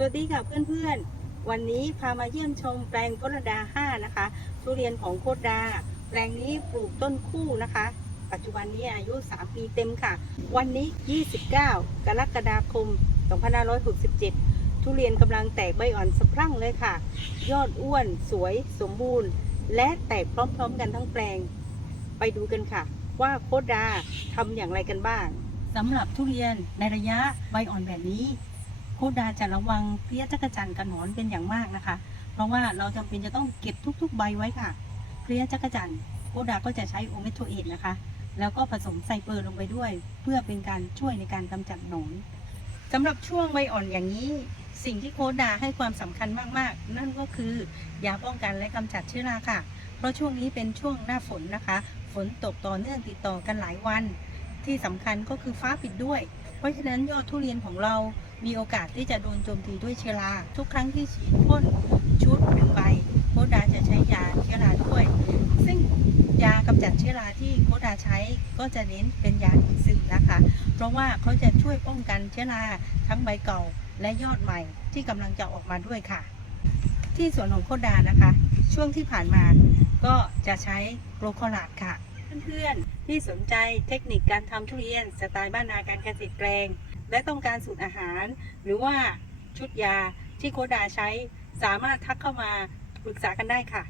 สวัสดีค่ะเพื่อนๆ วันนี้พามาเยี่ยมชมแปลงโคดา5นะคะ ทุเรียนของโคดา แปลงนี้ปลูกต้นคู่นะคะ ปัจจุบันนี้อายุ 3 ปีเต็มค่ะ วันนี้ 29 กรกฎาคม 2567 ทุเรียนกำลังแตกใบอ่อนสะพรั่งเลยค่ะ ยอดอ้วนสวยสมบูรณ์ และแตกพร้อมๆกันทั้งแปลง ไปดูกันค่ะ ว่าโคดาทำอย่างไรกันบ้างสำหรับทุเรียนในระยะใบอ่อนแบบนี้ โคดาจะระวังเพี้ยจักรจันทร์กันหนอนเป็นอย่างมากนะคะ เพราะว่าเราจำเป็นจะต้องเก็บทุก ๆ ใบไว้ค่ะเพี้ยจักรจันทร์โคดาก็จะใช้โอเมโทเอทนะคะ แล้วก็ผสมไซเปอร์ลงไปด้วย เพื่อเป็นการช่วยในการกำจัดหนอนสำหรับช่วงใบอ่อนอย่างนี้ สิ่งที่โคดาให้ความสำคัญมากๆ นั่นก็คือยาป้องกันและกำจัดเชื้อราค่ะ เพราะช่วงนี้เป็นช่วงหน้าฝนนะคะ ฝนตกต่อเนื่องติดต่อกันหลายวัน ที่สำคัญก็คือฟ้าปิดด้วย เพราะฉะนั้นยอดทุเรียนของเรา มีโอกาสที่จะโดนโจมตีด้วยเชื้อราทุกครั้งที่ฉีดพ่นชุดหนึ่งใบโคดาจะใช้ยาเชื้อราด้วย ซึ่งยากำจัดเชื้อราที่โคดาใช้ก็จะเน้นเป็นยาอินซึมนะคะ เพราะว่าเขาจะช่วยป้องกันเชื้อราทั้งใบเก่าและยอดใหม่ที่กำลังจะออกมาด้วยค่ะ ที่สวนของโคดานะคะ ช่วงที่ผ่านมาก็จะใช้โรโคลาดค่ะ เพื่อนๆที่สนใจเทคนิคการทำทุเรียนสไตล์บ้านนาการเกษตรแปลง และต้องการสูตรอาหาร หรือว่าชุดยาที่โคดาใช้สามารถทักเข้ามาปรึกษากันได้ค่ะ